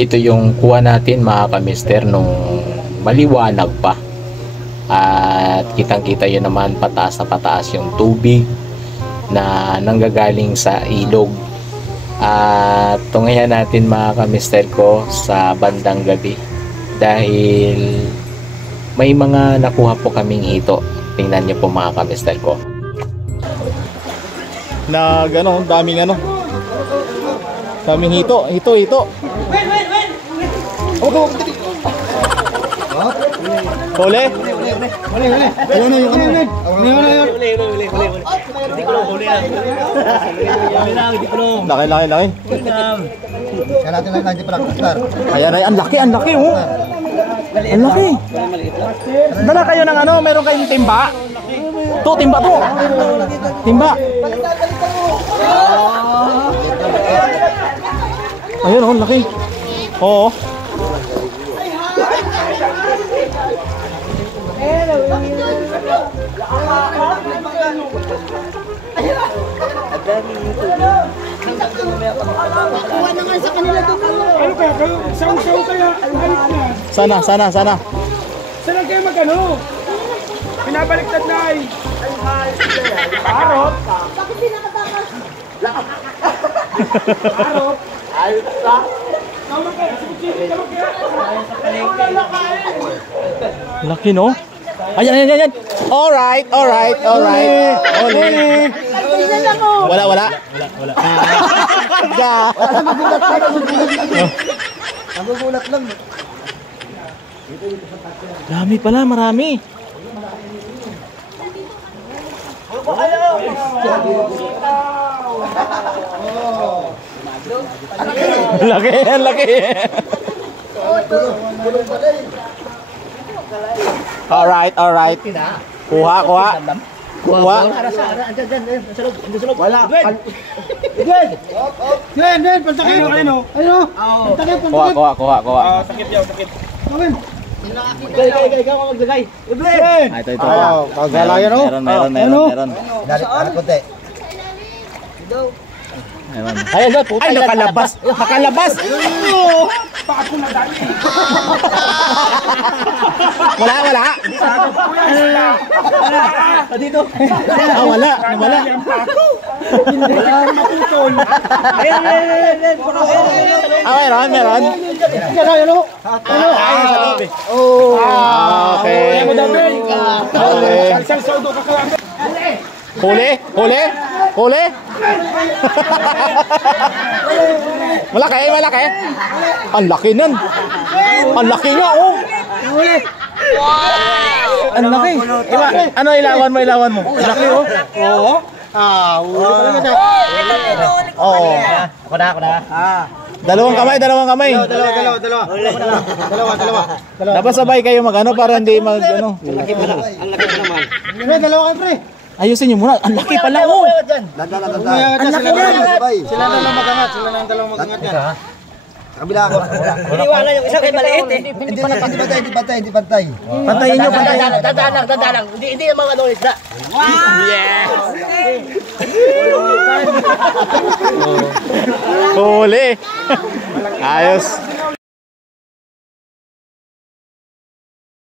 ito yung kuha natin mga kamister nung maliwanag pa. At kitang kita yun naman pataas na pataas yung tubig na nanggagaling sa ilog. At tungayan natin mga kamister ko sa bandang gabi dahil may mga nakuha po kaming hito. Tingnan nyo po mga kamister ko. Na gano'n, daming daming hito. Huli? Ayun na yung Laki. Kaya natin lang hindi pa nakastar. Ayan, ang laki oh. Ang laki. Dala kayo ng meron kayong timba? Timba to. Timba. Ayun oh, laki. Oo. Kuha na nga sa kanila doon. Ano kaya? Saung-saung kaya? Sana. Saan kayo magano? Pinabaliktad na ay. Parot? Bakit di nakatakas? Parot? Ayos ka? Tama kayo. Tama kayo. Laki no? Ayan. Alright. Huli. Wala. Nagugulat lang. Dami pala, marami. Laki. Alright. Kuha. Wala. Den, pantakip. Ayun. Kuha. Sakit yaw, sakit. Ikaw ang maglagay. Ito. Pagalayan oh. Meron. Dali konti. Ay, nakalabas. Bakit po na dali? Wala. Dito. Wala. Wala matutol. Meron. Okay. Huli. Malaki. Ang laki nun. Ang laki nga oh. Wow! Ang laki. Ano ilawan mo? Ang laki oh. Oo. Huli pala kita. Oo. Ako na. Dalawang kamay. Dalawa. Dapat sabay kayo para hindi Ang laki pa naman. Dalawa kayo pre. Ayusin niyo muna. Ang laki pala oh. Dandan. Ang laki yan. Sila na lang magangat yan. Kabila ako. Iniwala yung isa kay maliit eh. Hindi pantay. Pantayin niyo. Dadalang. Hindi yung mga noise na. Yes! Huli. Ayos.